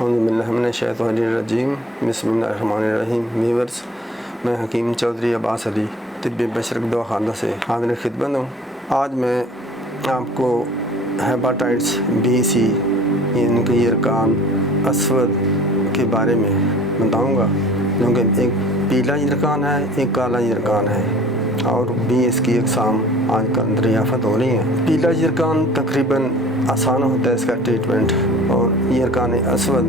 اعوذ باللہ من الشیطان الرجیم بسم اللہ الرحمن الرحیم۔ ویورز، میں حکیم چودھری عباس علی طب بشرک دواخانہ سے حاضر خدمت ہوں۔ آج میں آپ کو ہیپاٹائٹس بی سی یعنی کہ یرقان اسود کے بارے میں بتاؤں گا، کیونکہ ایک پیلا یرقان ہے، ایک کالا یرقان ہے، اور بھی اس کی اقسام آج کل دریافت ہو رہی ہیں۔ پیلا یرقان تقریباً آسان ہوتا ہے اس کا ٹریٹمنٹ، اور یرقان اسود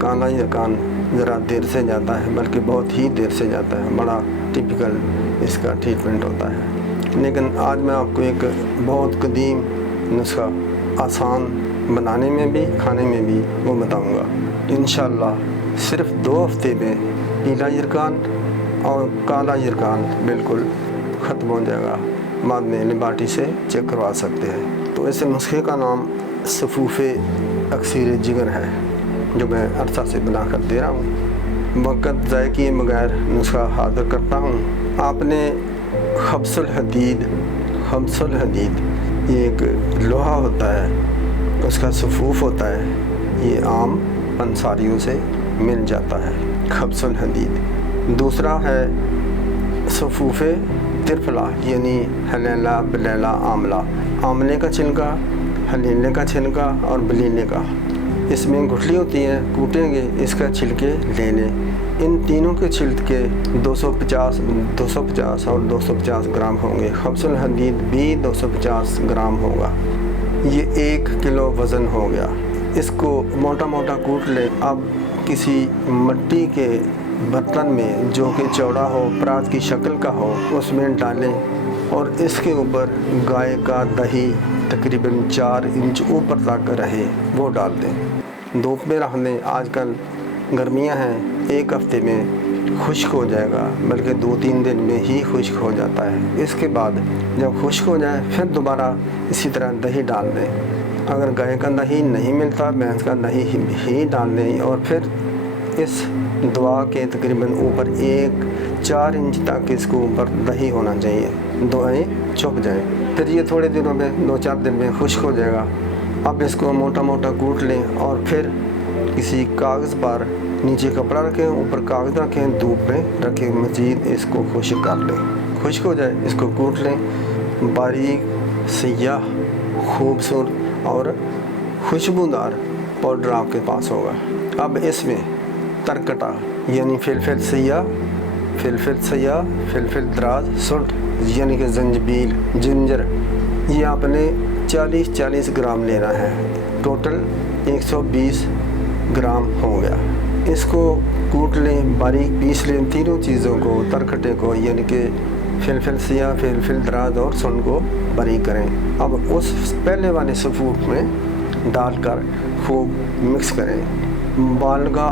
کالا یرقان ذرا دیر سے جاتا ہے، بلکہ بہت ہی دیر سے جاتا ہے، بڑا ٹپیکل اس کا ٹریٹمنٹ ہوتا ہے۔ لیکن آج میں آپ کو ایک بہت قدیم نسخہ آسان بنانے میں بھی کھانے میں بھی وہ بتاؤں گا۔ انشاءاللہ صرف 2 ہفتے میں پیلا یرقان اور کالا یرقان بالکل ختم ہو جائے گا، بعد میں لیبارٹری سے چیک کروا سکتے ہیں۔ تو اس نسخے کا نام صفوف اکسیر جگر ہے، جو میں عرصہ سے بنا کر دے رہا ہوں۔ وقت ضائع کیے بغیر نسخہ حاضر کرتا ہوں۔ آپ نے خبز الحدید یہ ایک لوہا ہوتا ہے، اس کا صفوف ہوتا ہے، یہ عام پنساریوں سے مل جاتا ہے، خبز الحدید۔ دوسرا ہے صفوف ترفلا یعنی ہلیلا، بلیلا، آملہ، آملے کا چھلکا، ہلیلے کا چھلکا اور بلیلے کا۔ اس میں گٹھلی ہوتی ہے، کوٹیں گے اس کا چھلکے لے لیں۔ ان تینوں کے چھلکے 250 اور 250 گرام ہوں گے۔ خبز الحدید بھی 250 گرام ہوگا۔ یہ 1 کلو وزن ہو گیا۔ اس کو موٹا موٹا کوٹ لیں۔ اب کسی مٹی کے برتن میں جو کہ چوڑا ہو، پرات کی شکل کا ہو، اس میں ڈالیں، اور اس کے اوپر گائے کا دہی تقریباً 4 انچ اوپر تک رہے وہ ڈال دیں۔ دھوپ میں رکھ دیں۔ آج کل گرمیاں ہیں، 1 ہفتے میں خشک ہو جائے گا، بلکہ 2-3 دن میں ہی خشک ہو جاتا ہے۔ اس کے بعد جب خشک ہو جائے پھر دوبارہ اسی طرح دہی ڈال دیں۔ اگر گائے کا دہی نہیں ملتا، بھینس کا دہی ہی ڈال دیں، اور پھر اس دوا کے تقریباً اوپر 4 انچ تک اس کو اوپر دہی ہونا چاہیے، دوائیں چھپ جائیں۔ پھر یہ تھوڑے دنوں میں 2-4 دن میں خشک ہو جائے گا۔ اب اس کو موٹا موٹا کوٹ لیں، اور پھر کسی کاغذ پر نیچے کپڑا رکھیں، اوپر کاغذ رکھیں، دھوپ میں رکھیں، مزید اس کو خشک کر لیں۔ خشک ہو جائے اس کو کوٹ لیں۔ باریک سیاہ خوبصورت اور خوشبودار پاؤڈر آپ کے پاس ہوگا۔ اب اس میں ترکٹا یعنی فلفل سیاہ، فلفل دراز، سنٹ یعنی کہ زنجبیل، جنجر، یہ آپ نے 40 گرام لینا ہے۔ ٹوٹل 120 گرام ہو گیا۔ اس کو کوٹ لیں، باریک پیس لیں، تینوں چیزوں کو، ترکٹے کو یعنی کہ فلفل سیاہ، فلفل دراز اور سنٹ کو باریک کریں۔ اب اس پہلے والے صفوف میں ڈال کر خوب مکس کریں۔ مبالغہ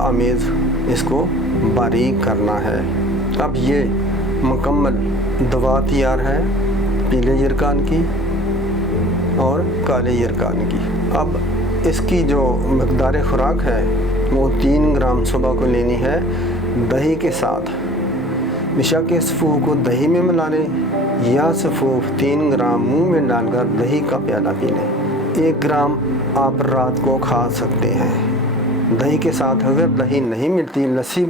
آمیز اس کو باریک کرنا ہے۔ اب یہ مکمل دوا تیار ہے پیلے یرقان کی اور کالے یرقان کی۔ اب اس کی جو مقدار خوراک ہے وہ 3 گرام صبح کو لینی ہے دہی کے ساتھ۔ بیشک اس صفوف کو دہی میں ملا لیں، یا صفوف 3 گرام منہ میں ڈال کر دہی کا پیالہ پی لیں۔ 1 گرام آپ رات کو کھا سکتے ہیں دہی کے ساتھ۔ اگر دہی نہیں ملتی، لسی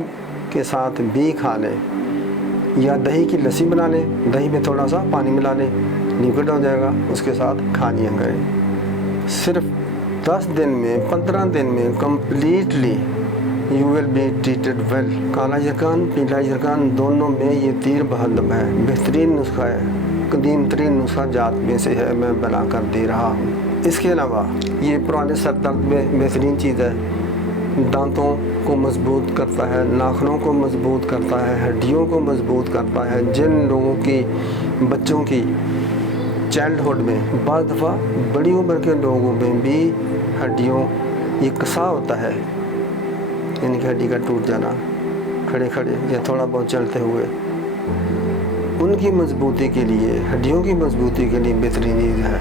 کے ساتھ بھی کھا لیں، یا دہی کی لسی بنا لیں، دہی میں تھوڑا سا پانی ملا لیں، لیکوڈ ہو جائے گا، اس کے ساتھ کھا لیا کریں۔ صرف 10 دن میں 15 دن میں completely you will be treated well. کالا یرقان، پیلا یرقان دونوں میں یہ تیر بہادم ہے، بہترین نسخہ ہے، قدیم ترین نسخہ جات میں سے ہے، میں بنا کر دے رہا ہوں۔ اس کے علاوہ یہ پرانے سر درد میں بہترین چیز ہے، دانتوں کو مضبوط کرتا ہے، ناخنوں کو مضبوط کرتا ہے، ہڈیوں کو مضبوط کرتا ہے۔ جن لوگوں کی بچوں کی چائلڈ ہوڈ میں، بعض دفعہ بڑی عمر کے لوگوں میں بھی ہڈیوں یہ کسا ہوتا ہے، یعنی کہ ہڈی کا ٹوٹ جانا کھڑے یا تھوڑا بہت چلتے ہوئے، ان کی مضبوطی کے لیے، ہڈیوں کی مضبوطی کے لیے بہترین چیز ہے۔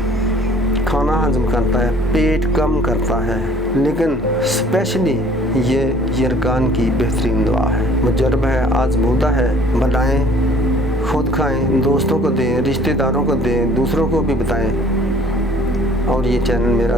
کھانا ہضم کرتا ہے، پیٹ کم کرتا ہے، لیکن اسپیشلی یہ یرقان کی بہترین دعا ہے، مجرب ہے، آزمودہ ہے۔ بنائیں، خود کھائیں، دوستوں کو دیں، رشتہ داروں کو دیں، دوسروں کو بھی بتائیں۔ اور یہ چینل میرا